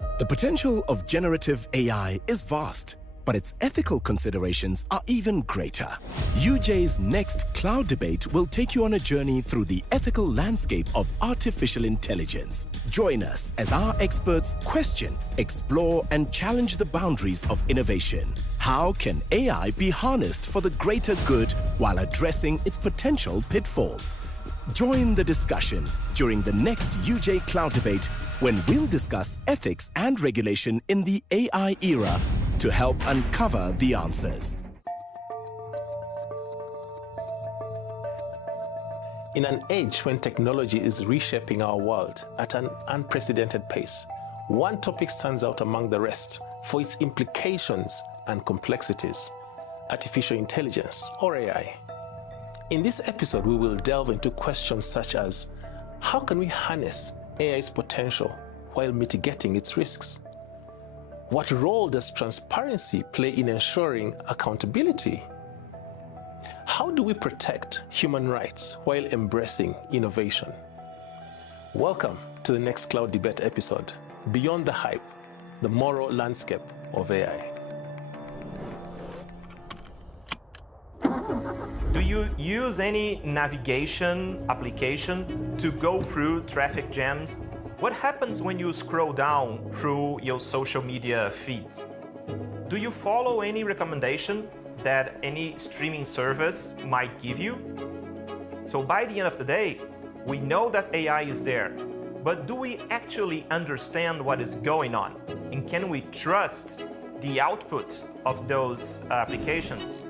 The potential of generative AI is vast, but its ethical considerations are even greater. UJ's next Cloudebate will take you on a journey through the ethical landscape of artificial intelligence. Join us as our experts question, explore, and challenge the boundaries of innovation. How can AI be harnessed for the greater good while addressing its potential pitfalls? Join the discussion during the next UJ Cloudebate, when we'll discuss ethics and regulation in the AI era to help uncover the answers. In an age when technology is reshaping our world at an unprecedented pace, one topic stands out among the rest for its implications and complexities: artificial intelligence, or AI. In this episode, we will delve into questions such as: how can we harness AI's potential while mitigating its risks? What role does transparency play in ensuring accountability? How do we protect human rights while embracing innovation? Welcome to the next Cloud Debate episode, Beyond the Hype, the Moral Landscape of AI. Do you use any navigation application to go through traffic jams? What happens when you scroll down through your social media feed? Do you follow any recommendation that any streaming service might give you? So by the end of the day, we know that AI is there, but do we actually understand what is going on? And can we trust the output of those applications?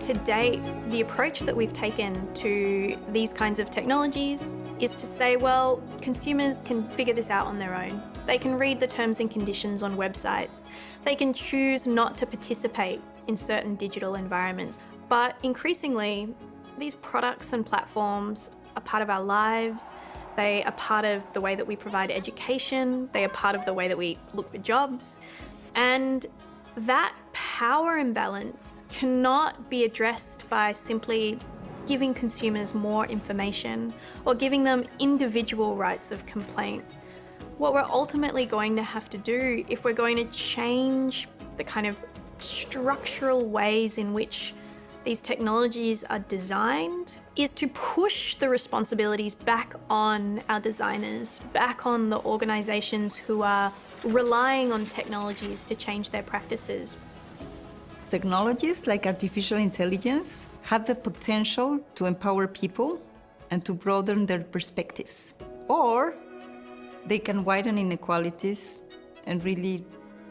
To date, the approach that we've taken to these kinds of technologies is to say, well, consumers can figure this out on their own. They can read the terms and conditions on websites. They can choose not to participate in certain digital environments. But increasingly, these products and platforms are part of our lives. They are part of the way that we provide education. They are part of the way that we look for jobs. And that power imbalance cannot be addressed by simply giving consumers more information or giving them individual rights of complaint. What we're ultimately going to have to do, if we're going to change the kind of structural ways in which these technologies are designed, is to push the responsibilities back on our designers, back on the organizations who are relying on technologies to change their practices. Technologies like artificial intelligence have the potential to empower people and to broaden their perspectives. Or they can widen inequalities and really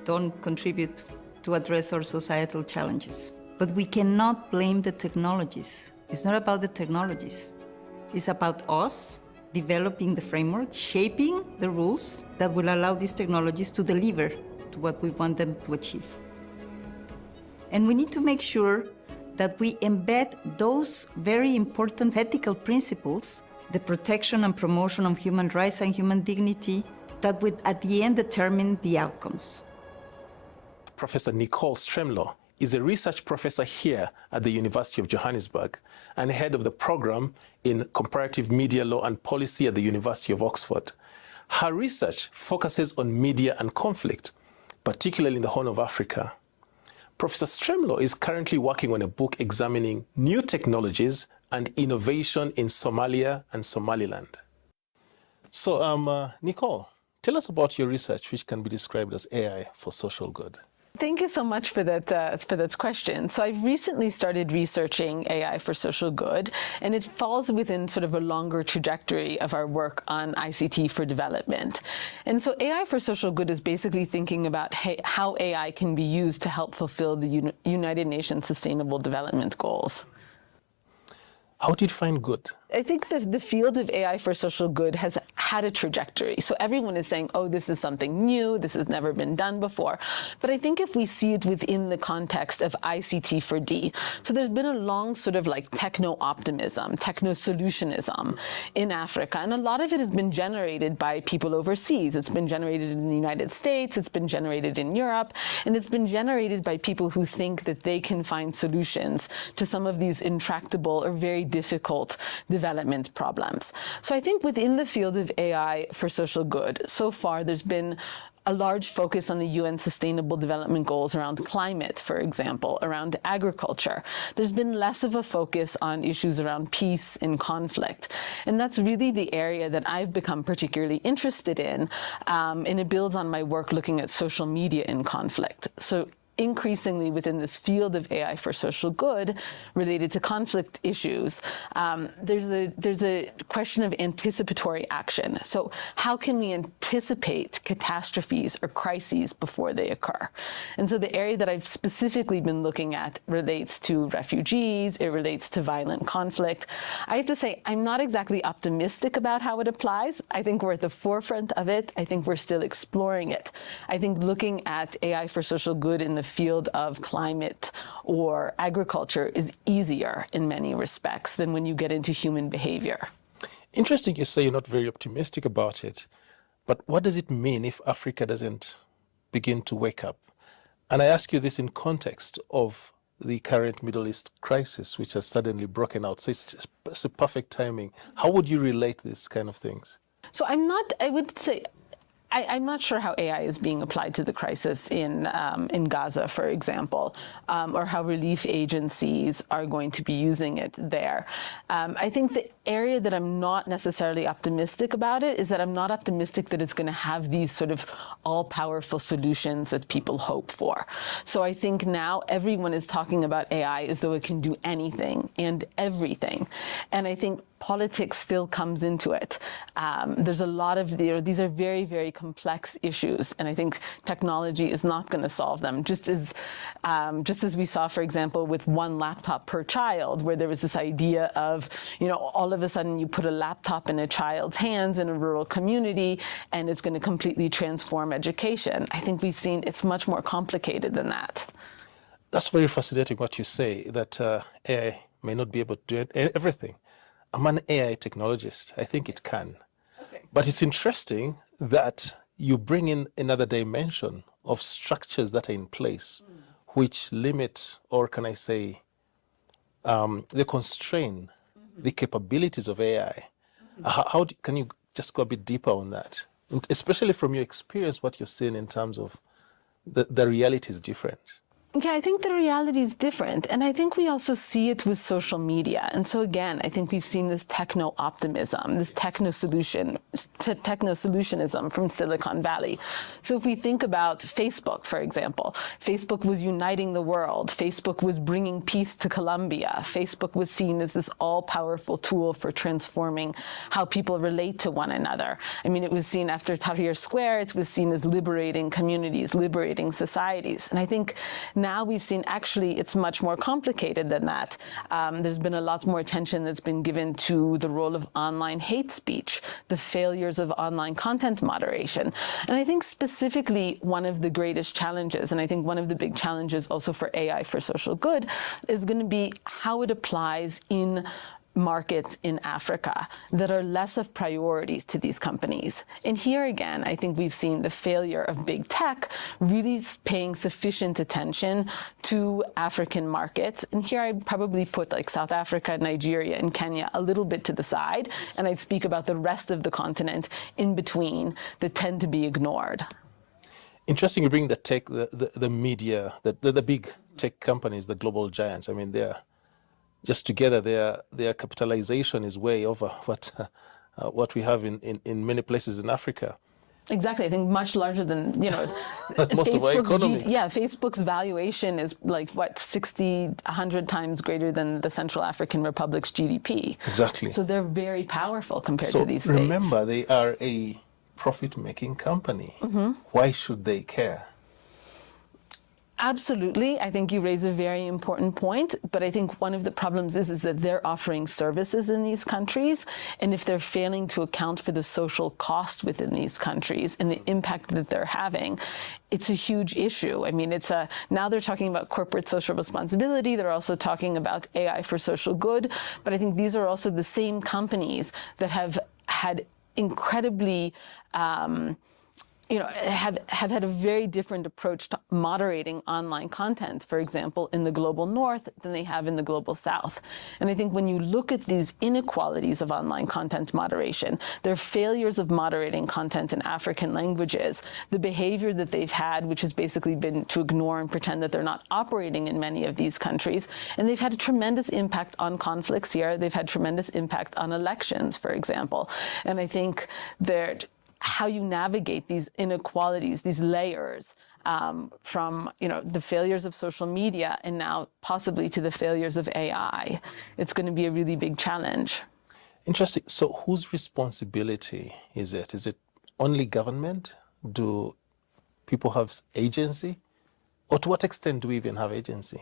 don't contribute to address our societal challenges. But we cannot blame the technologies. It's not about the technologies. It's about us developing the framework, shaping the rules that will allow these technologies to deliver to what we want them to achieve. And we need to make sure that we embed those very important ethical principles, the protection and promotion of human rights and human dignity, that would at the end determine the outcomes. Professor Nicole Stremlo is a research professor here at the University of Johannesburg and head of the program in comparative media law and policy at the University of Oxford. Her research focuses on media and conflict, particularly in the Horn of Africa. Professor Stremlo is currently working on a book examining new technologies and innovation in Somalia and Somaliland. So, Nicole, tell us about your research, which can be described as AI for social good. Thank you so much for that question. So I've recently started researching AI for social good, and it falls within sort of a longer trajectory of our work on ICT for development. And so AI for social good is basically thinking about how AI can be used to help fulfill the United Nations Sustainable Development Goals. How do you define good? I think the field of AI for social good has had a trajectory. So everyone is saying, oh, this is something new, this has never been done before. But I think if we see it within the context of ICT for D, so there's been a long sort of like techno-optimism, techno-solutionism in Africa. And a lot of it has been generated by people overseas. It's been generated in the United States, it's been generated in Europe, and it's been generated by people who think that they can find solutions to some of these intractable or very difficult development development problems. So I think within the field of AI for social good, so far there's been a large focus on the UN Sustainable Development Goals around climate, for example, around agriculture. There's been less of a focus on issues around peace and conflict. And that's really the area that I've become particularly interested in, and it builds on my work looking at social media in conflict. So increasingly within this field of AI for social good related to conflict issues, there's a question of anticipatory action. So how can we anticipate catastrophes or crises before they occur? And so the area that I've specifically been looking at relates to refugees, it relates to violent conflict. I have to say, I'm not exactly optimistic about how it applies. I think we're at the forefront of it. I think we're still exploring it. I think looking at AI for social good in the field of climate or agriculture is easier in many respects than when you get into human behavior. Interesting you say you're not very optimistic about it, but what does it mean if Africa doesn't begin to wake up? And I ask you this in context of the current Middle East crisis, which has suddenly broken out. So it's a perfect timing. How would you relate these kind of things? So I would say, I'm not sure how AI is being applied to the crisis in Gaza, for example, or how relief agencies are going to be using it there. I think the area that I'm not necessarily optimistic about it is that I'm not optimistic that it's going to have these sort of all-powerful solutions that people hope for. So I think now everyone is talking about AI as though it can do anything and everything. And I think politics still comes into it. There's a lot of, these are very, very complex issues, and I think technology is not going to solve them. Just as we saw, for example, with one laptop per child, where there was this idea of, all of a sudden you put a laptop in a child's hands in a rural community, and it's going to completely transform education. I think we've seen it's much more complicated than that. That's very fascinating what you say, that AI may not be able to do everything. I'm an AI technologist. I think it can. Okay. But it's interesting that you bring in another dimension of structures that are in place, which limit, or can I say, they constrain the capabilities of AI. Can you just go a bit deeper on that? And especially from your experience, what you're seeing in terms of the reality is different. Yeah, I think the reality is different. And I think we also see it with social media. And so again, I think we've seen this techno-optimism, this techno-solutionism from Silicon Valley. So if we think about Facebook, for example, Facebook was uniting the world. Facebook was bringing peace to Colombia. Facebook was seen as this all-powerful tool for transforming how people relate to one another. I mean, it was seen after Tahrir Square, it was seen as liberating communities, liberating societies. And I think now we've seen actually it's much more complicated than that. There's been a lot more attention that's been given to the role of online hate speech, the failures of online content moderation. And I think specifically one of the greatest challenges, and I think one of the big challenges also for AI for social good, is going to be how it applies in markets in Africa that are less of priorities to these companies. And here again, I think we've seen the failure of big tech really paying sufficient attention to African markets. And here I'd probably put like South Africa, Nigeria, and Kenya a little bit to the side, and I'd speak about the rest of the continent in between that tend to be ignored. Interesting you bring the tech, the media, the big tech companies, the global giants. I mean, they're just together, their capitalization is way over what we have in many places in Africa. Exactly. I think much larger than, most of our economy. Yeah, Facebook's valuation is like, 100 times greater than the Central African Republic's GDP. Exactly. So they're very powerful compared to these states. Remember, they are a profit-making company. Mm-hmm. Why should they care? Absolutely. I think you raise a very important point, but I think one of the problems is that they're offering services in these countries, and if they're failing to account for the social cost within these countries and the impact that they're having, it's a huge issue. I mean, now they're talking about corporate social responsibility. They're also talking about AI for social good, but I think these are also the same companies that have had incredibly have had a very different approach to moderating online content, for example, in the global north than they have in the global south. And I think when you look at these inequalities of online content moderation, their failures of moderating content in African languages, the behavior that they've had, which has basically been to ignore and pretend that they're not operating in many of these countries, and they've had a tremendous impact on conflicts here. They've had tremendous impact on elections, for example. And I think that how you navigate these inequalities, these layers, from the failures of social media and now possibly to the failures of AI, it's going to be a really big challenge. Interesting. So whose responsibility is it? Is it only government? Do people have agency? Or to what extent do we even have agency?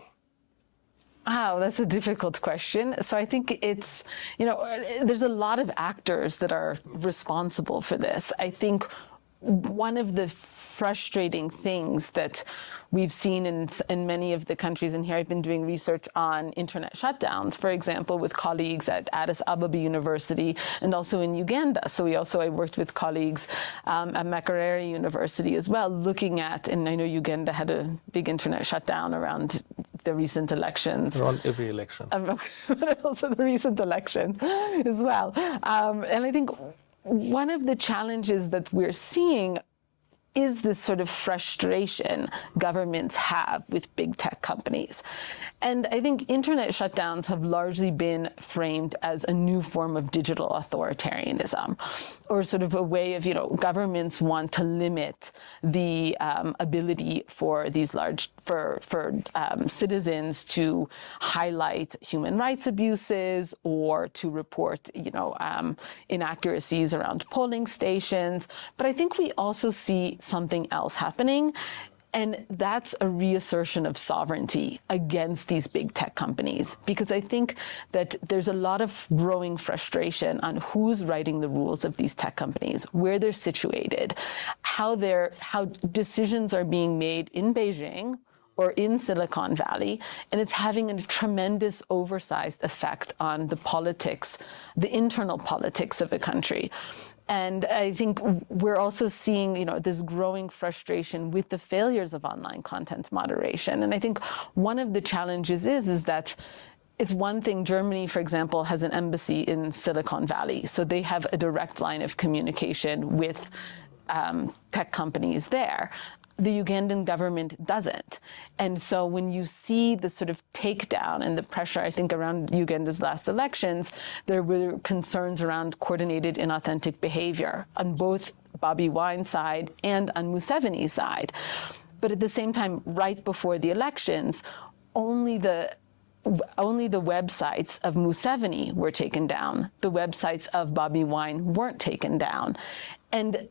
Wow, that's a difficult question. So I think it's, there's a lot of actors that are responsible for this. I think one of the frustrating things that we've seen in many of the countries, and here I've been doing research on internet shutdowns, for example, with colleagues at Addis Ababa University and also in Uganda. So I worked with colleagues at Makerere University as well, looking at, and I know Uganda had a big internet shutdown around the recent elections. Around every election. But also the recent election as well. And I think one of the challenges that we're seeing is this sort of frustration governments have with big tech companies. And I think internet shutdowns have largely been framed as a new form of digital authoritarianism, or sort of a way of, governments want to limit the ability for these citizens to highlight human rights abuses or to report, inaccuracies around polling stations. But I think we also see something else happening, and that's a reassertion of sovereignty against these big tech companies. Because I think that there's a lot of growing frustration on who's writing the rules of these tech companies, where they're situated, how decisions are being made in Beijing or in Silicon Valley, and it's having a tremendous oversized effect on the politics, the internal politics of a country. And I think we're also seeing, this growing frustration with the failures of online content moderation. And I think one of the challenges is that it's one thing, Germany, for example, has an embassy in Silicon Valley. So they have a direct line of communication with tech companies there. The Ugandan government doesn't. And so when you see the sort of takedown and the pressure, I think, around Uganda's last elections, there were concerns around coordinated inauthentic behavior on both Bobi Wine's side and on Museveni's side. But at the same time, right before the elections, only the websites of Museveni were taken down. The websites of Bobi Wine weren't taken down. And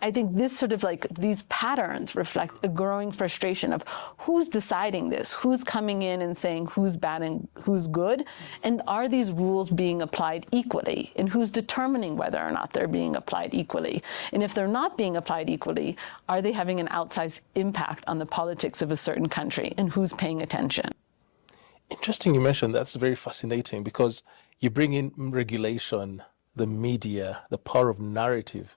I think this sort of these patterns reflect a growing frustration of who's deciding this, who's coming in and saying who's bad and who's good, and are these rules being applied equally, and who's determining whether or not they're being applied equally. And if they're not being applied equally, are they having an outsized impact on the politics of a certain country, and who's paying attention? Interesting you mentioned that's very fascinating, because you bring in regulation, the media, the power of narrative,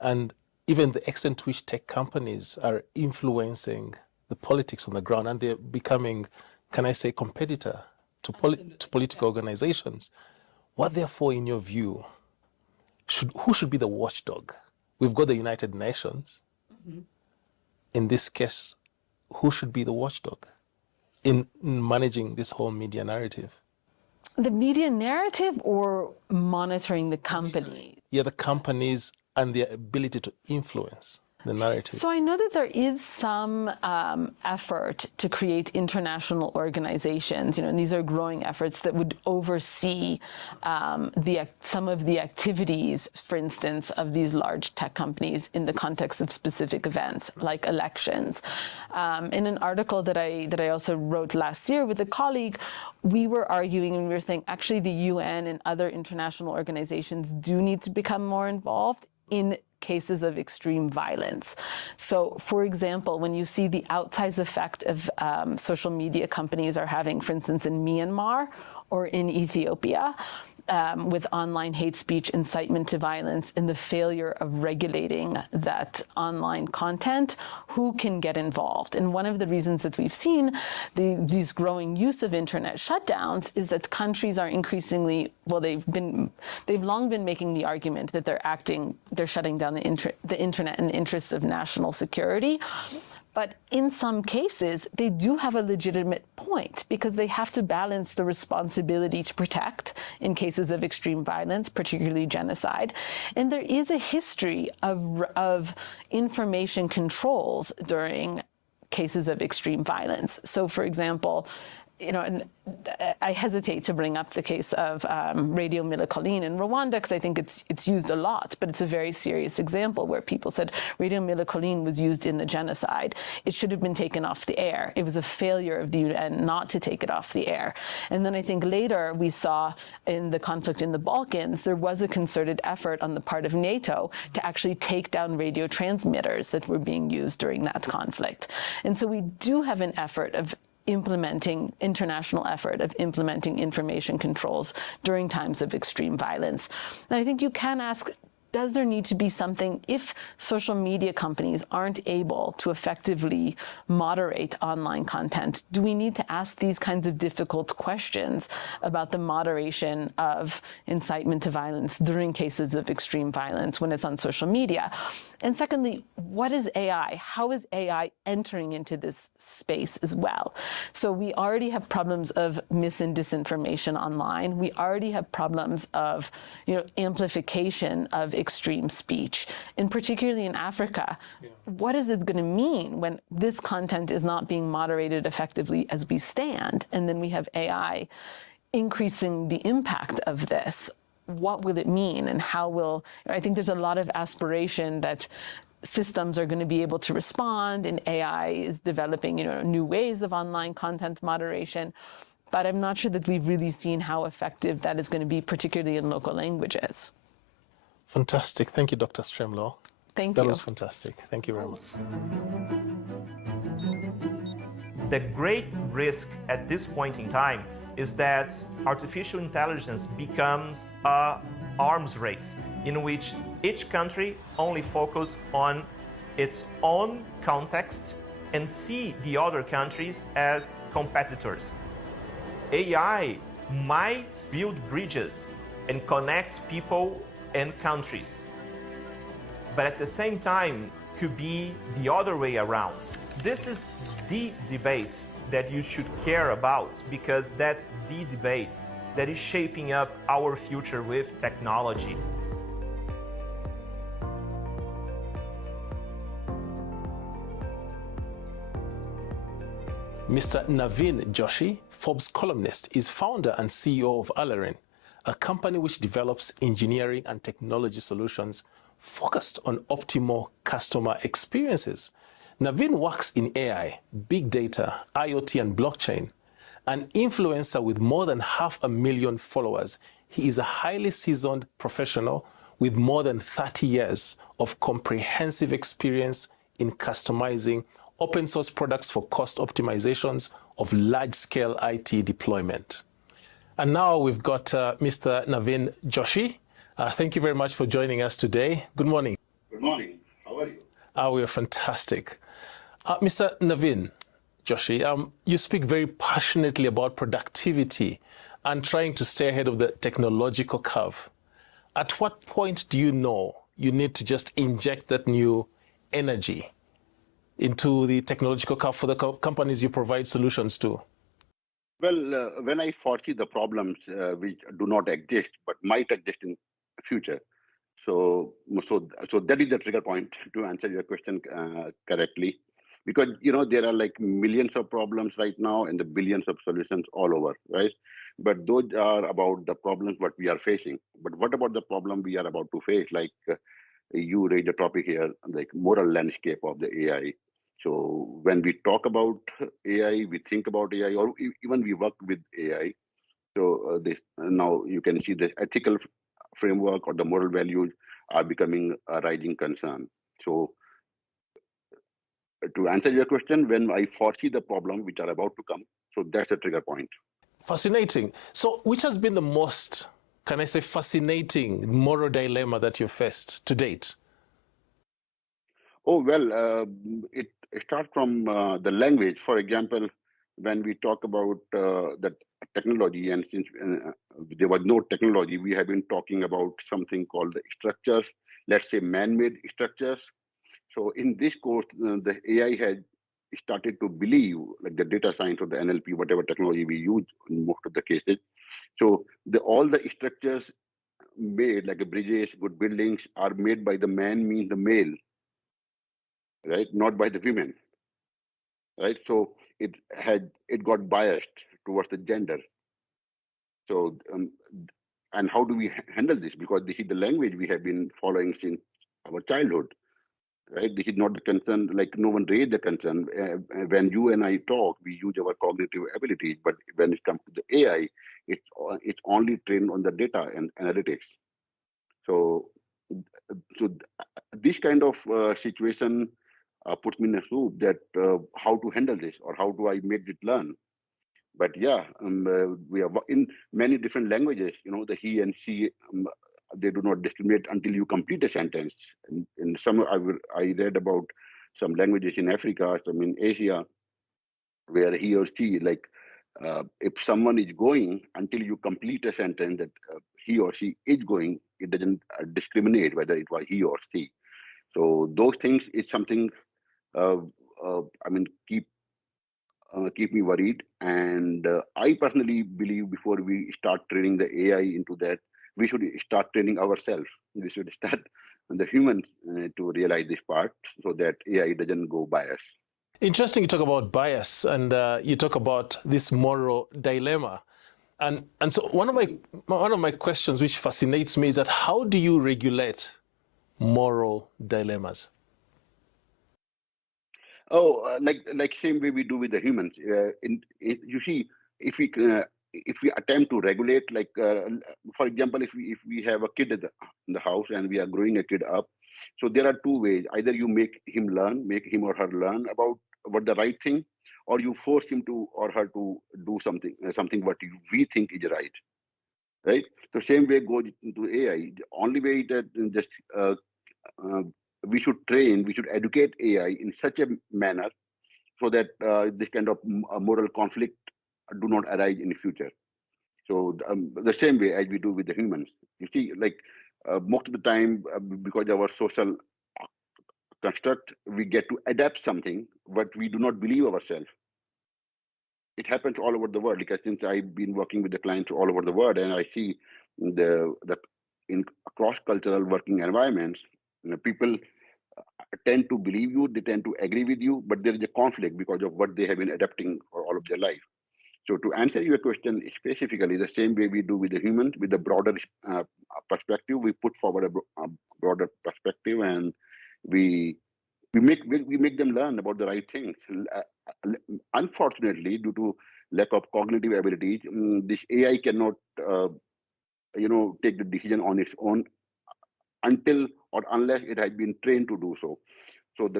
and even the extent to which tech companies are influencing the politics on the ground, and they're becoming, can I say, competitor to political organizations. What, therefore, in your view, who should be the watchdog? We've got the United Nations. Mm-hmm. In this case, who should be the watchdog in managing this whole media narrative? The media narrative, or monitoring the company? Yeah, the companies and their ability to influence the narrative. So I know that there is some effort to create international organizations, and these are growing efforts that would oversee some of the activities, for instance, of these large tech companies in the context of specific events like elections. In an article that I also wrote last year with a colleague, we were arguing and we were saying actually the UN and other international organizations do need to become more involved in cases of extreme violence. So, for example, when you see the outsized effect of social media companies are having, for instance, in Myanmar, or in Ethiopia, with online hate speech, incitement to violence, and the failure of regulating that online content, who can get involved? And one of the reasons that we've seen these growing use of internet shutdowns is that countries are increasingly, well, they've long been making the argument that they're shutting down the internet in the interest of national security. But in some cases, they do have a legitimate point because they have to balance the responsibility to protect in cases of extreme violence, particularly genocide. And there is a history of information controls during cases of extreme violence. So, for example, and I hesitate to bring up the case of radiomillicholine in Rwanda because I think it's used a lot, but it's a very serious example where people said radiomillicholine was used in the genocide. It should have been taken off the air. It was a failure of the UN not to take it off the air. And then I think later we saw in the conflict in the Balkans, there was a concerted effort on the part of NATO to actually take down radio transmitters that were being used during that conflict. And so we do have an effort of international effort of implementing information controls during times of extreme violence. And I think you can ask, does there need to be something if social media companies aren't able to effectively moderate online content? Do we need to ask these kinds of difficult questions about the moderation of incitement to violence during cases of extreme violence when it's on social media? And secondly, what is AI? How is AI entering into this space as well? So we already have problems of mis and disinformation online. We already have problems of, amplification of extreme speech, and particularly in Africa. Yeah. What is it going to mean when this content is not being moderated effectively as we stand? And then we have AI increasing the impact of this. What will it mean, and how will, I think there's a lot of aspiration that systems are going to be able to respond, and AI is developing, new ways of online content moderation. But I'm not sure that we've really seen how effective that is going to be, particularly in local languages. Fantastic. Thank you, Dr. Stremlau. Thank you. That was fantastic. Thank you very much. The great risk at this point in time is that artificial intelligence becomes an arms race in which each country only focuses on its own context and see the other countries as competitors. AI might build bridges and connect people and countries, but at the same time could be the other way around. This is the debate that you should care about, because that's the debate that is shaping up our future with technology. Mr. Naveen Joshi, Forbes columnist, is founder and CEO of Alarin, a company which develops engineering and technology solutions focused on optimal customer experiences. Naveen works in AI, big data, IoT, and blockchain. An influencer with more than 500,000 followers, he is a highly seasoned professional with more than 30 years of comprehensive experience in customizing open source products for cost optimizations of large-scale IT deployment. And now we've got Mr. Naveen Joshi. Thank you very much for joining us today. Good morning. Good morning. How are you? We are fantastic. Mr. Naveen Joshi, you speak very passionately about productivity and trying to stay ahead of the technological curve. At what point do you know you need to just inject that new energy into the technological curve for the companies you provide solutions to? Well, when I foresee the problems which do not exist but might exist in the future, so that is the trigger point to answer your question correctly. Because, there are like millions of problems right now and the billions of solutions all over, right? But those are about the problems what we are facing. But what about the problem we are about to face? Like you raised a topic here, like moral landscape of the AI. So when we talk about AI, we think about AI, or even we work with AI. So now you can see the ethical framework or the moral values are becoming a rising concern. So to answer your question, when I foresee the problem which are about to come, so that's the trigger point. Fascinating. So which has been the most, can I say, fascinating moral dilemma that you've faced to date? Oh, well, it starts from the language. For example, when we talk about the technology, and since there was no technology, we have been talking about something called the structures, let's say man-made structures. So in this course, the AI has started to believe, like the data science or the NLP, whatever technology we use in most of the cases. So all the structures made, like bridges, good buildings, are made by the man, means the male, right? Not by the women, right? So it got biased towards the gender. So and how do we handle this? Because this is the language we have been following since our childhood, right? This is not the concern. Like no one raised the concern. When you and I talk, we use our cognitive abilities, but when it comes to the AI, it's only trained on the data and analytics. So so this kind of situation puts me in a soup that how to handle this or how do I make it learn. But yeah, we are in many different languages. You know, the he and she, they do not discriminate until you complete a sentence. In some, I read about some languages in Africa, some in Asia, where he or she, like, if someone is going until you complete a sentence that he or she is going, it doesn't discriminate whether it was he or she. So those things is something. Uh, I mean, keep me worried. And I personally believe before we start training the AI into that, we should start training ourselves. We should start the humans to realize this part so that AI doesn't go bias. Interesting you talk about bias and you talk about this moral dilemma. And so one of my questions which fascinates me is that how do you regulate moral dilemmas? Oh, like same way we do with the humans. You see, if we attempt to regulate, like for example, if we have a kid in the house and we are growing a kid up, so there are two ways. Either you make him or her learn about what the right thing, or you force him to or her to do something what we think is right. Right. So same way goes into AI. The only way that just uh, we should educate AI in such a manner so that this kind of moral conflict do not arise in the future. So the same way as we do with the humans. You see, like most of the time, because our social construct, we get to adapt something, but we do not believe ourselves. It happens all over the world. Because since I've been working with the clients all over the world, and I see the in cross-cultural working environments, people tend to believe you, they tend to agree with you, but there is a conflict because of what they have been adapting for all of their life. So to answer your question specifically, the same way we do with the humans, with the broader perspective, we put forward a broader perspective, and we we make them learn about the right things. Unfortunately, due to lack of cognitive abilities, this AI cannot, take the decision on its own until or unless it has been trained to do so. So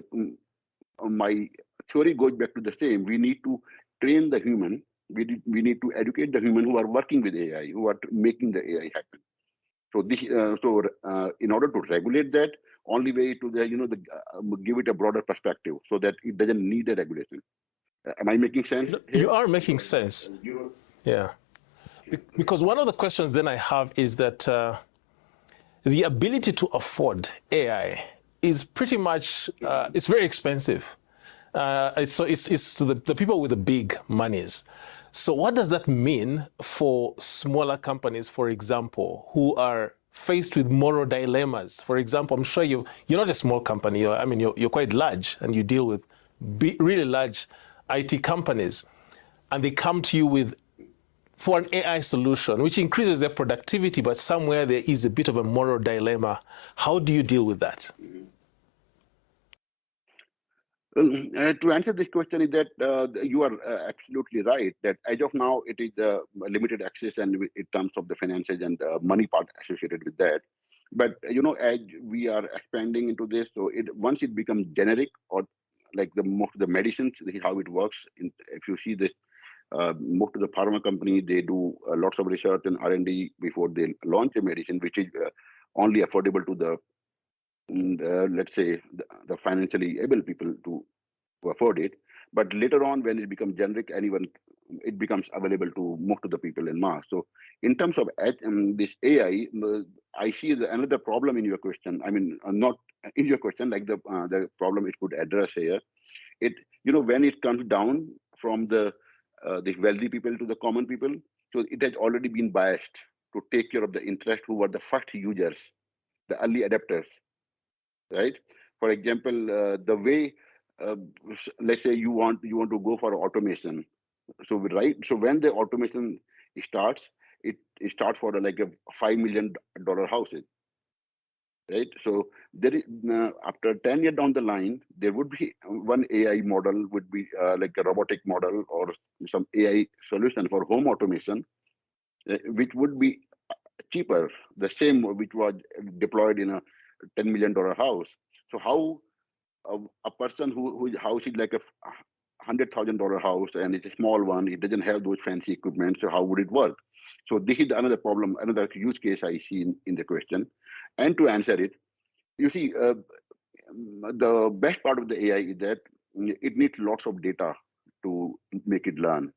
my theory goes back to the same. We need to train the human. We need to educate the human who are working with AI, who are making the AI happen. So in order to regulate that, only way to give it a broader perspective so that it doesn't need a regulation. Am I making sense here? You are making sense. Yeah. Because one of the questions then I have is that the ability to afford AI is pretty much, it's very expensive. It's to the people with the big monies. So what does that mean for smaller companies, for example, who are faced with moral dilemmas? For example, I'm sure you're not a small company. You're quite large, and you deal with really large IT companies, and they come to you for an AI solution, which increases their productivity, but somewhere there is a bit of a moral dilemma. How do you deal with that? To answer this question is that you are absolutely right that as of now it is limited access and in terms of the finances and money part associated with that. But as we are expanding into this, so once it becomes generic or like most of the medicines, this is how it works. If you see this Most of the pharma company, they do lots of research and R&D before they launch a medicine, which is only affordable to the let's say, the financially able people to afford it. But later on, when it becomes generic, it becomes available to most of the people in mass. So in terms of this AI, I see another problem in your question. I mean, not in your question, like the problem it could address here. When it comes down from the wealthy people to the common people, so it has already been biased to take care of the interest who were the first users, the early adapters, right? For example, the way, let's say you want to go for automation. So when the automation starts, it starts for like a $5 million houses, right? So there is after 10 years down the line, there would be one AI model would be like a robotic model or some AI solution for home automation, which would be cheaper, the same which was deployed in a $10 million house. So how a person whose house is like a $100,000 house and it's a small one, it doesn't have those fancy equipment, so how would it work? So this is another problem, another use case I see in the question. And to answer it, you see, the best part of the AI is that it needs lots of data to make it learn,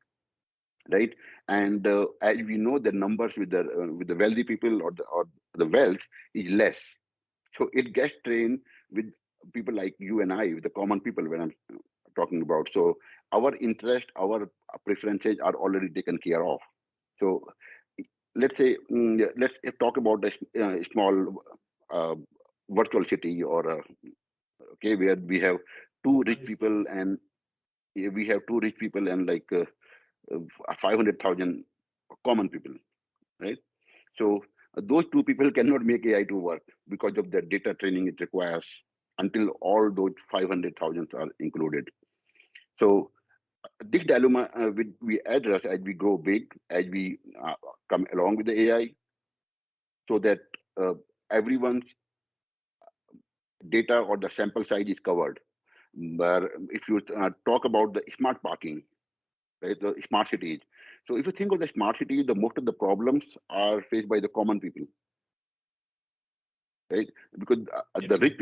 right? And as we know, the numbers with the wealthy people or the wealth is less. So it gets trained with people like you and I, with the common people when I'm talking about. So our interest, our preferences are already taken care of. So let's say, let's talk about a small virtual city or okay, where we have two rich people and like 500,000 common people, right? So those two people cannot make AI to work because of the data training it requires until all those 500,000 are included. So this dilemma we address as we grow big, as we come along with the AI, so that everyone's data or the sample size is covered. But if you talk about the smart parking, right, the smart cities. So if you think of the smart cities, the most of the problems are faced by the common people, right? Because the rich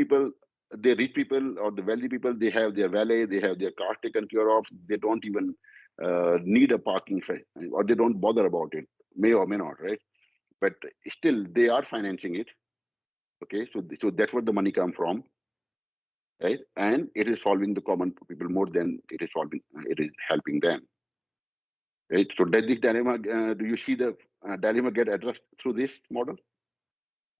people or the wealthy people, they have their valet, they have their cars taken care of. They don't even need a parking fee, or they don't bother about it, may or may not, right? But still, they are financing it. Okay, so that's where the money comes from, right? And it is solving the common people more than it is helping them, right? So does this dilemma, do you see the dilemma get addressed through this model?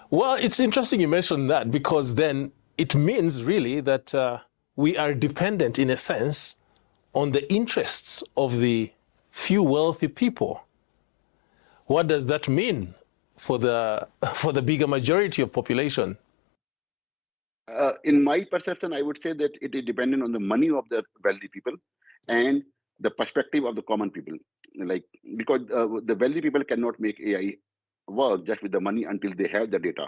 Well, it's interesting you mentioned that, because then it means really that we are dependent, in a sense, on the interests of the few wealthy people. What does that mean for the bigger majority of population? In my perception, I would say that it is dependent on the money of the wealthy people and the perspective of the common people. Like, because the wealthy people cannot make AI work just with the money until they have the data.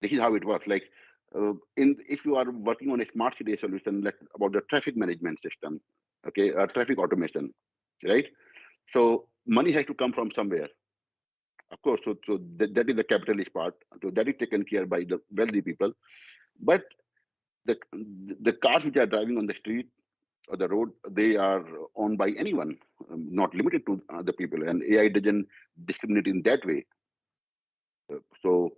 This is how it works. Like, if you are working on a smart city solution, like about the traffic management system, okay, traffic automation, right? So money has to come from somewhere, of course. So that is the capitalist part. So that is taken care by the wealthy people. But the cars which are driving on the street or the road, they are owned by anyone, not limited to the people. And AI doesn't discriminate in that way. So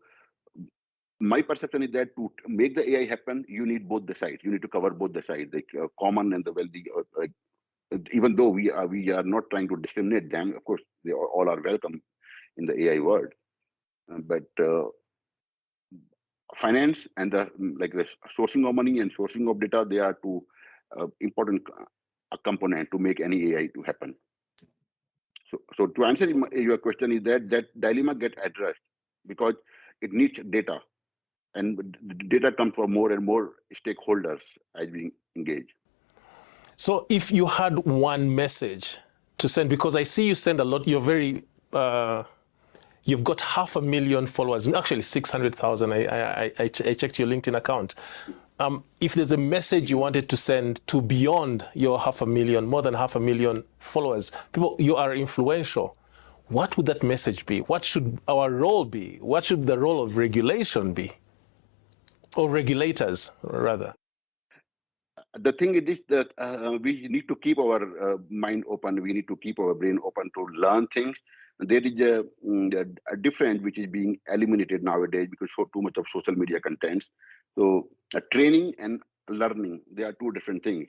my perception is that to make the AI happen, you need both the sides. You need to cover both the sides, like common and the wealthy. Even though we are not trying to discriminate them, of course, they all are welcome in the AI world. But finance and the sourcing of money and sourcing of data, they are two important component to make any AI to happen. So to answer your question is that dilemma get addressed because it needs data, and data comes from more and more stakeholders as we engage. So if you had one message to send, because I see you send a lot, you're very, you've got 500,000 followers, actually 600,000. I checked your LinkedIn account. if there's a message you wanted to send to beyond your more than 500,000 followers, people, you are influential, what would that message be? What should our role be? What should the role of regulation be? Or regulators, rather? The thing is that we need to keep our mind open. We need to keep our brain open to learn things. There is a difference which is being eliminated nowadays because so too much of social media contents. So training and learning, they are two different things.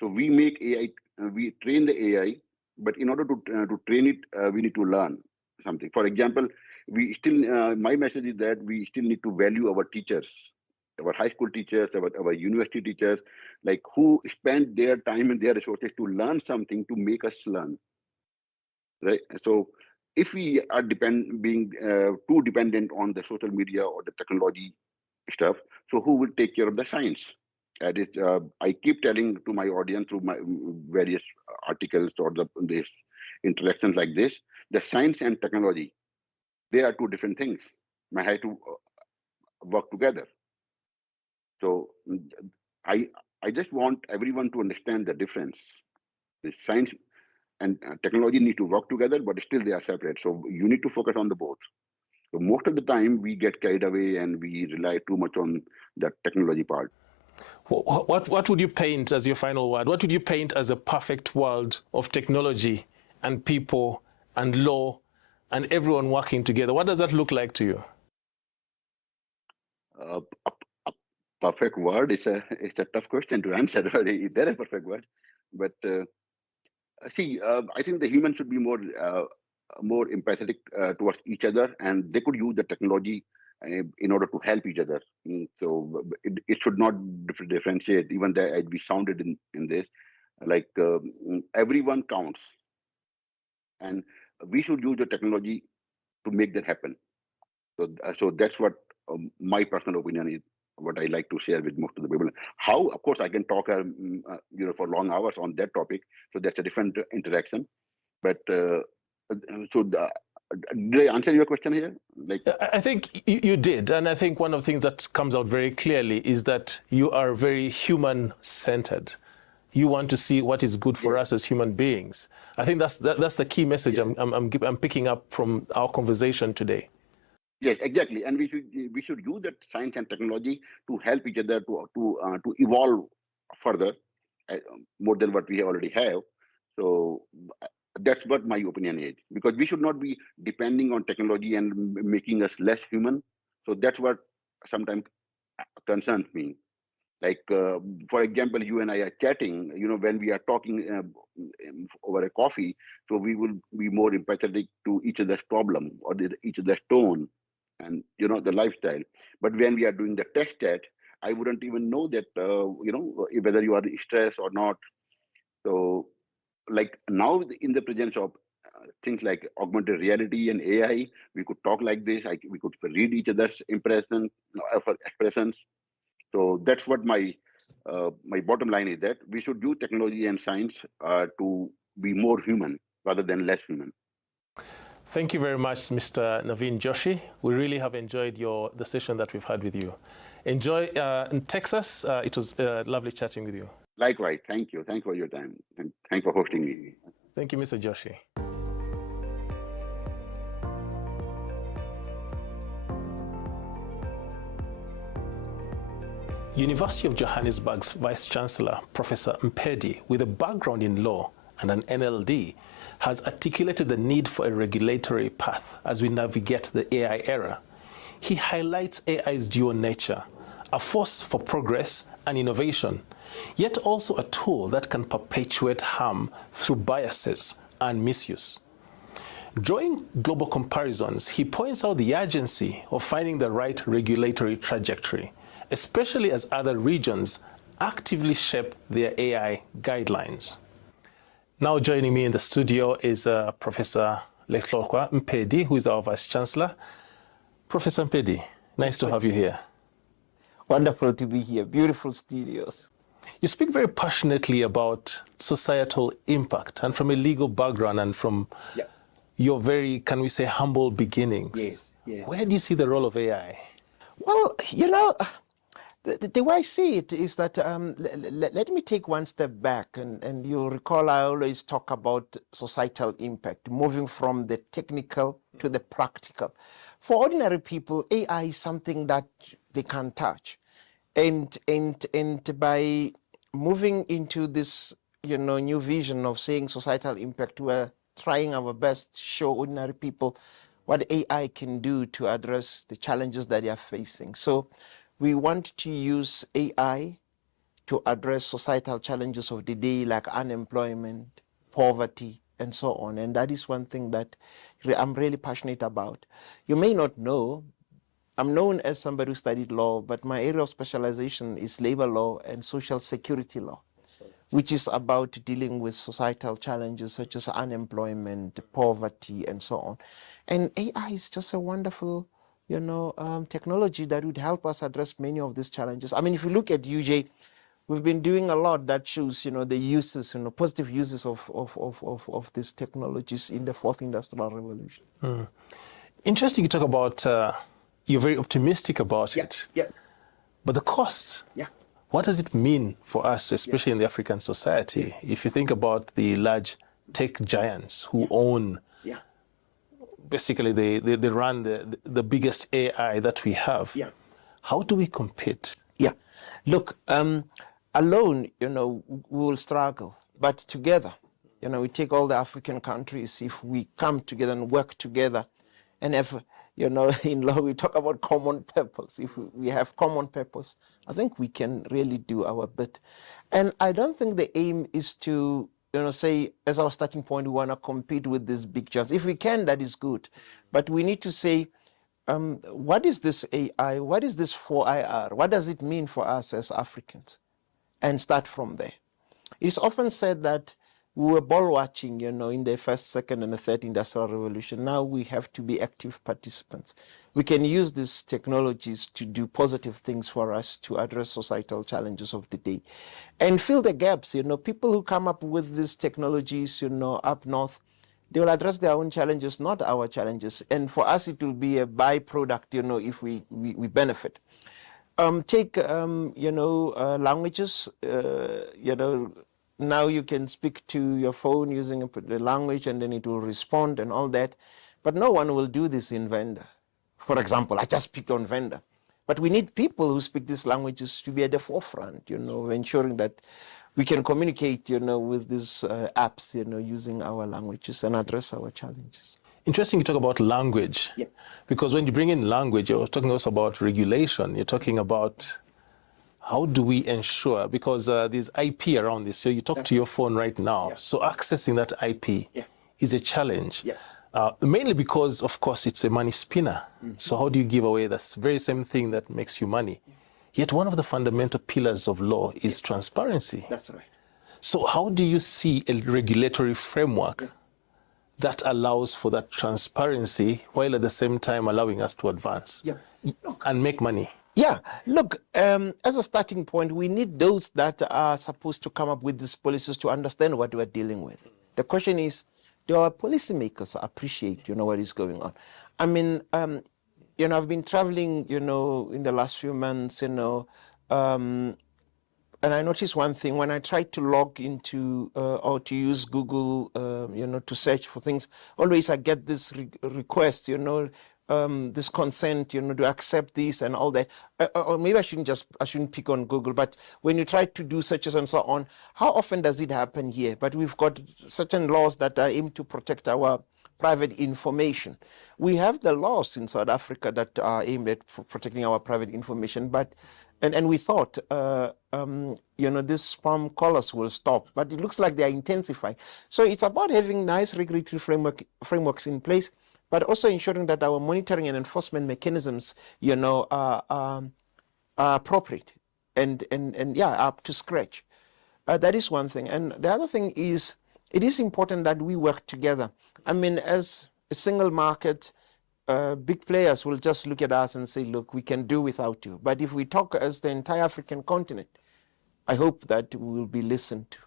So we make AI, we train the AI, but in order to train it, we need to learn something. For example, we still, my message is that we still need to value our teachers, our high school teachers, our university teachers, like who spend their time and their resources to learn something to make us learn, right? So if we are being too dependent on the social media or the technology stuff, so who will take care of the science? And I keep telling to my audience through my various articles or these interactions like this, the science and technology, they are two different things. I have to work together. So I just want everyone to understand the difference. The science and technology need to work together, but still they are separate. So you need to focus on the both. So most of the time we get carried away and we rely too much on the technology part. What would you paint as your final word? What would you paint as a perfect world of technology and people and law and everyone working together? What does that look like to you? A perfect word is a tough question to answer. Is there a perfect word? But see, I think the humans should be more empathetic towards each other, and they could use the technology in order to help each other. So it should not differentiate. Even as we sounded in this, like everyone counts, and we should use the technology to make that happen. So that's what my personal opinion is. What I like to share with most of the people. How, of course, I can talk, for long hours on that topic. So that's a different interaction. But did I answer your question here? Like, I think you did, and I think one of the things that comes out very clearly is that you are very human-centered. You want to see what is good for us as human beings. I think that's the key message I'm picking up from our conversation today. Yes, exactly, and we should use that science and technology to help each other to evolve further, more than what we already have. So that's what my opinion is, because we should not be depending on technology and making us less human. So that's what sometimes concerns me. Like, for example, you and I are chatting, when we are talking over a coffee, so we will be more empathetic to each other's problem or each other's tone and, the lifestyle. But when we are doing the text chat, I wouldn't even know that, whether you are stressed or not. So, like now in the presence of things like augmented reality and AI, we could talk like this. We could read each other's expressions. So that's what my bottom line is, that we should use technology and science to be more human rather than less human. Thank you very much, Mr. Naveen Joshi. We really have enjoyed the session that we've had with you. Enjoy in Texas. It was lovely chatting with you. Likewise. Thank you. Thanks for your time. And thanks for hosting me. Thank you, Mr. Joshi. University of Johannesburg's Vice-Chancellor, Professor Mpedi, with a background in law and an NLD, has articulated the need for a regulatory path as we navigate the AI era. He highlights AI's dual nature, a force for progress and innovation, yet also a tool that can perpetuate harm through biases and misuse. Drawing global comparisons, he points out the urgency of finding the right regulatory trajectory, especially as other regions actively shape their AI guidelines. Now joining me in the studio is Professor Lehlokwa Mpedi, who is our Vice-Chancellor. Professor Mpedi, nice to have you here. Wonderful to be here. Beautiful studios. You speak very passionately about societal impact and from a legal background and from your very, can we say, humble beginnings. Yes. Where do you see the role of AI? Well, The way I see it is that let me take one step back, and you'll recall I always talk about societal impact, moving from the technical to the practical. For ordinary people, AI is something that they can't touch, and by moving into this new vision of saying societal impact, we're trying our best to show ordinary people what AI can do to address the challenges that they are facing. So we want to use AI to address societal challenges of the day, like unemployment, poverty, and so on. And that is one thing that I'm really passionate about. You may not know, I'm known as somebody who studied law, but my area of specialization is labor law and social security law, which is about dealing with societal challenges such as unemployment, poverty, and so on. And AI is just a wonderful technology that would help us address many of these challenges. I mean, if you look at UJ, we've been doing a lot that shows, the uses, positive uses of these technologies in the fourth industrial revolution. Interesting you talk about, you're very optimistic about it. Yeah. But the costs, what does it mean for us, especially in the African society? If you think about the large tech giants who own, basically they run the biggest AI that we have. How do we compete? Look, alone, we will struggle, but together, we take all the African countries, if we come together and work together, and if, in law we talk about common purpose. If we have common purpose, I think we can really do our bit. And I don't think the aim is to say, as our starting point, we want to compete with these big giants. If we can, that is good. But we need to say, what is this AI? What is this 4IR? What does it mean for us as Africans? And start from there. It's often said that we were ball watching, in the first, second, and the third industrial revolution. Now we have to be active participants. We can use these technologies to do positive things for us to address societal challenges of the day and fill the gaps. People who come up with these technologies, up north, they will address their own challenges, not our challenges. And for us, it will be a byproduct, if we benefit. Take, languages, now you can speak to your phone using the language and then it will respond and all that. But no one will do this in Venda. For example, I just picked on Venda. But we need people who speak these languages to be at the forefront, ensuring that we can communicate, with these apps, using our languages and address our challenges. Interesting you talk about language, because when you bring in language, you're talking also about regulation. You're talking about how do we ensure, because there's IP around this. So you talk to your phone right now. So accessing that IP is a challenge. Mainly because, of course, it's a money spinner. So how do you give away the very same thing that makes you money? Yet one of the fundamental pillars of law is transparency. That's right. So how do you see a regulatory framework that allows for that transparency while at the same time allowing us to advance and make money? Look, as a starting point, we need those that are supposed to come up with these policies to understand what we're dealing with. The question is, do our policymakers appreciate, what is going on? I mean, I've been traveling, in the last few months, and I noticed one thing. When I tried to log into or to use Google, to search for things, always I get this request, this consent, to accept this and all that. Or maybe I shouldn't pick on Google, but when you try to do searches and so on, how often does it happen here? But we've got certain laws that are aimed to protect our private information. We have the laws in South Africa that are aimed at protecting our private information, but and we thought, these spam callers will stop, but it looks like they are intensifying. So it's about having nice regulatory frameworks in place, but also ensuring that our monitoring and enforcement mechanisms, are appropriate and up to scratch. That is one thing. And the other thing is, it is important that we work together. I mean, as a single market, big players will just look at us and say, look, we can do without you. But if we talk as the entire African continent, I hope that we will be listened to.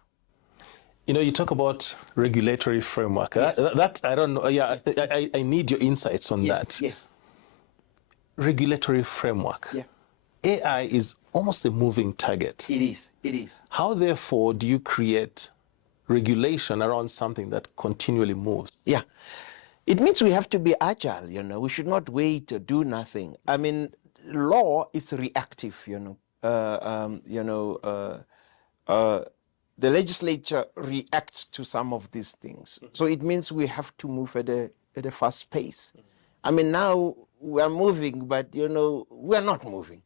You talk about regulatory framework. Yes. That I don't know. I need your insights on that. Yes. Regulatory framework. AI is almost a moving target. It is. It is. How, therefore, do you create regulation around something that continually moves? Yeah. It means we have to be agile, you know. We should not wait or do nothing. I mean, law is reactive, you know. The legislature reacts to some of these things. So it means we have to move at a fast pace. I mean, now we are moving, but, you know, we are not moving.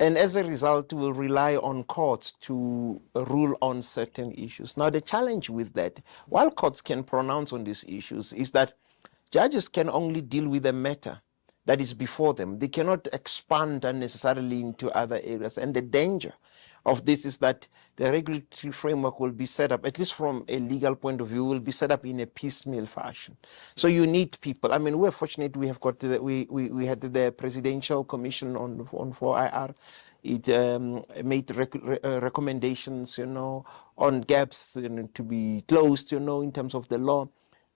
And as a result, we'll rely on courts to rule on certain issues. Now, the challenge with that, while courts can pronounce on these issues, is that judges can only deal with a matter that is before them. They cannot expand unnecessarily into other areas. And the danger of this is that the regulatory framework will be set up, at least from a legal point of view, will be set up in a piecemeal fashion. So you need people. I mean, we're fortunate we have got we had the Presidential Commission on 4IR. It made recommendations, you know, on gaps, you know, to be closed, you know, in terms of the law.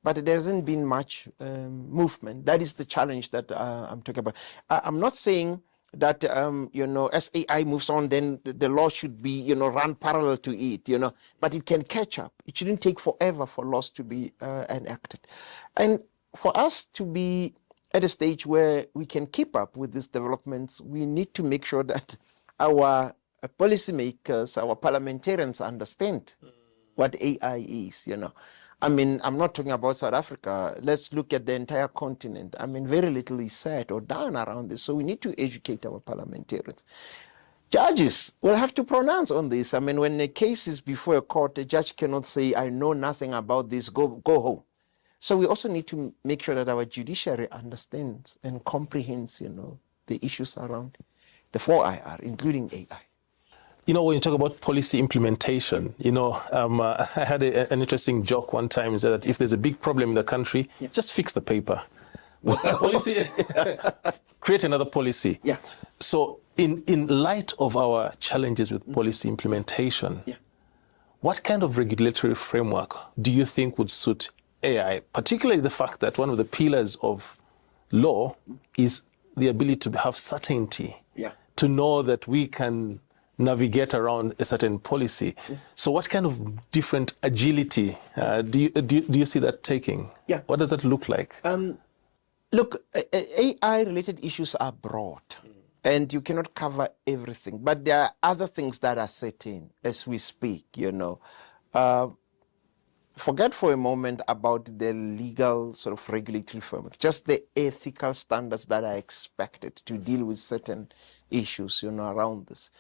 But there hasn't been much movement. That is the challenge that I'm talking about. I'm not saying that, you know, as AI moves on, then the law should be, you know, run parallel to it, you know, but it can catch up. It shouldn't take forever for laws to be enacted. And for us to be at a stage where we can keep up with these developments, we need to make sure that our policymakers, our parliamentarians understand what AI is, you know. I mean, I'm not talking about South Africa. Let's look at the entire continent. I mean, very little is said or done around this. So we need to educate our parliamentarians. Judges will have to pronounce on this. I mean, when a case is before a court, a judge cannot say, I know nothing about this, go home. So we also need to make sure that our judiciary understands and comprehends, you know, the issues around the 4IR, including AI. You know, when you talk about policy implementation, you know, I had an interesting joke one time, is that if there's a big problem in the country, just fix the paper. Policy, create another policy. Yeah. So in light of our challenges with policy implementation, what kind of regulatory framework do you think would suit AI, particularly the fact that one of the pillars of law is the ability to have certainty, to know that we can navigate around a certain policy. So what kind of different agility do you see that taking? What does that look like? Look, AI-related issues are broad, and you cannot cover everything. But there are other things that are set in as we speak, you know. Forget for a moment about the legal sort of regulatory framework, just the ethical standards that are expected to deal with certain issues, you know, around this.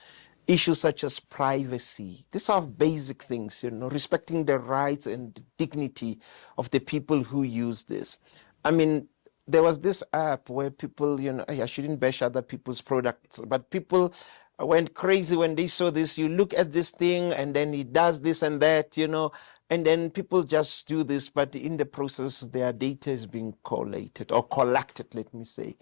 Issues such as privacy. These are basic things, you know, respecting the rights and dignity of the people who use this. I mean, there was this app where people, you know, I shouldn't bash other people's products, but people went crazy when they saw this. You look at this thing and then it does this and that, you know, and then people just do this, but in the process, their data is being collated or collected, let me say.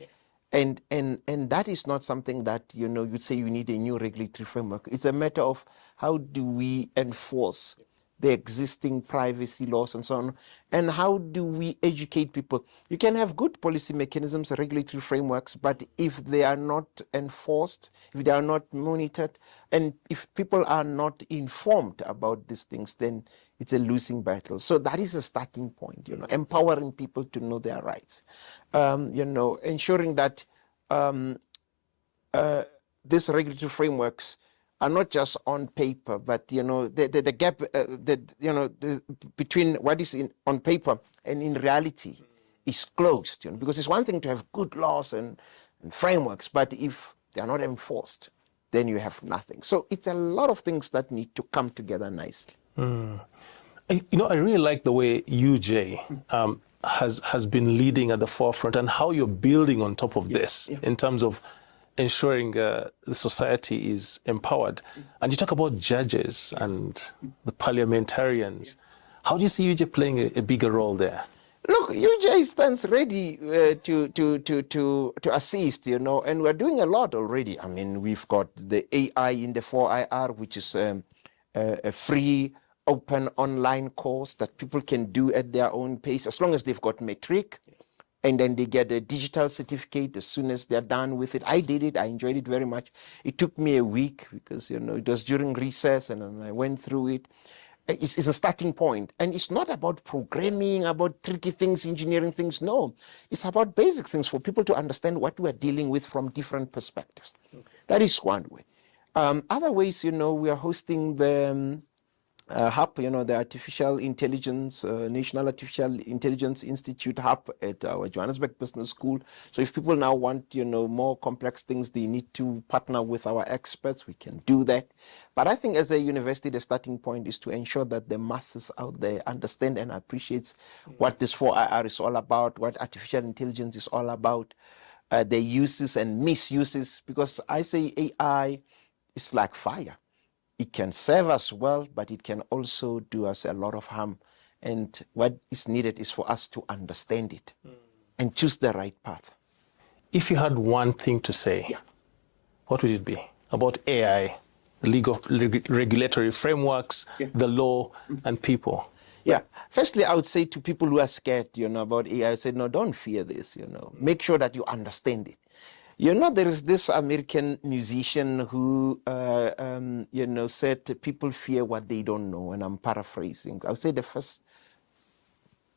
And that is not something that, you know, you'd say you need a new regulatory framework. It's a matter of how do we enforce the existing privacy laws and so on, and how do we educate people. You can have good policy mechanisms, regulatory frameworks, but if they are not enforced, if they are not monitored, and if people are not informed about these things, then it's a losing battle. So that is a starting point, you know, empowering people to know their rights, you know, ensuring that these regulatory frameworks are not just on paper, but, you know, the gap, between what is on paper and in reality is closed, you know, because it's one thing to have good laws and frameworks, but if they are not enforced, then you have nothing. So it's a lot of things that need to come together nicely. You know, I really like the way UJ has been leading at the forefront and how you're building on top of this in terms of ensuring the society is empowered. And you talk about judges and the parliamentarians. How do you see UJ playing a bigger role there? Look, UJ stands ready to assist, you know, and we're doing a lot already. I mean, we've got the AI in the 4IR, which is a free, open online course that people can do at their own pace, as long as they've got metric and then they get a digital certificate as soon as they're done with it. I did it. I enjoyed it very much. It took me a week because, you know, it was during recess, and then I went through it. It's a starting point. And it's not about programming, about tricky things, engineering things. No, it's about basic things for people to understand what we're dealing with from different perspectives. Okay. That is one way. Other ways, you know, we are hosting the hub, you know, the Artificial Intelligence, National Artificial Intelligence Institute hub at our Johannesburg Business School. So if people now want, you know, more complex things, they need to partner with our experts. We can do that. But I think as a university, the starting point is to ensure that the masses out there understand and appreciates what this 4IR is all about, what artificial intelligence is all about, the uses and misuses, because I say AI is like fire. It can serve us well, but it can also do us a lot of harm. And what is needed is for us to understand it and choose the right path. If you had one thing to say, what would it be about AI, the legal regulatory frameworks, the law, and people? Yeah. Firstly, I would say to people who are scared, you know, about AI, I say, no, don't fear this, you know. Make sure that you understand it. You know, there is this American musician who, you know, said people fear what they don't know, and I'm paraphrasing. I would say the first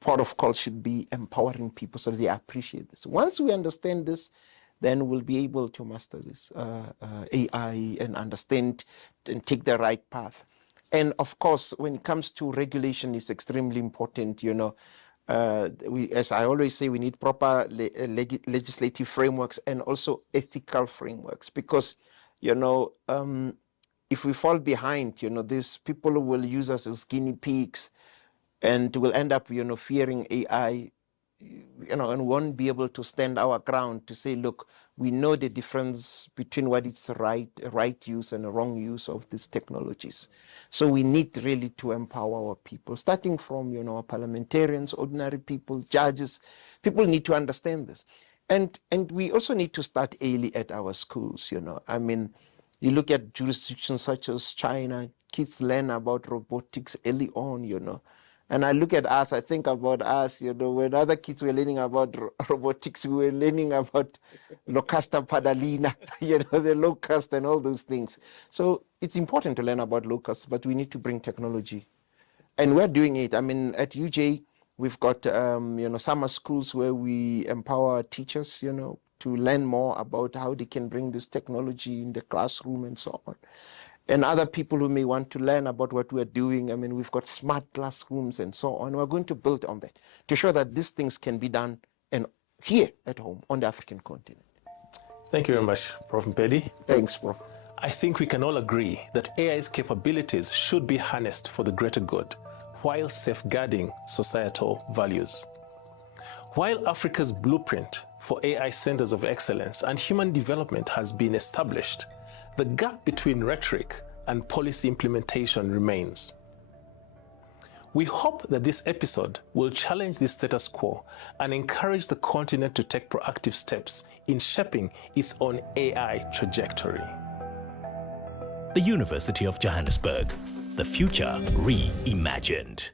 port of call should be empowering people so that they appreciate this. Once we understand this, then we'll be able to master this AI and understand and take the right path. And of course, when it comes to regulation, it's extremely important, you know. As I always say, we need proper legislative frameworks and also ethical frameworks, because, you know, if we fall behind, you know, these people will use us as guinea pigs, and will end up, you know, fearing AI, you know, and won't be able to stand our ground to say, look, we know the difference between what is right use and wrong use of these technologies. So we need really to empower our people, starting from, you know, parliamentarians, ordinary people, judges. People need to understand this. And we also need to start early at our schools, you know. I mean, you look at jurisdictions such as China, kids learn about robotics early on, you know. And I look at us, I think about us, you know, when other kids were learning about robotics, we were learning about Locusta padalina, you know, the locust and all those things. So it's important to learn about locusts, but we need to bring technology. And we're doing it. I mean, at UJ, we've got, you know, summer schools where we empower teachers, you know, to learn more about how they can bring this technology in the classroom and so on. And other people who may want to learn about what we're doing, I mean, we've got smart classrooms and so on. We're going to build on that to show that these things can be done and here at home on the African continent. Thank you very much, Prof. Mpedi. Thanks, Prof. I think we can all agree that AI's capabilities should be harnessed for the greater good while safeguarding societal values. While Africa's blueprint for AI centers of excellence and human development has been established, the gap between rhetoric and policy implementation remains. We hope that this episode will challenge the status quo and encourage the continent to take proactive steps in shaping its own AI trajectory. The University of Johannesburg, the future reimagined.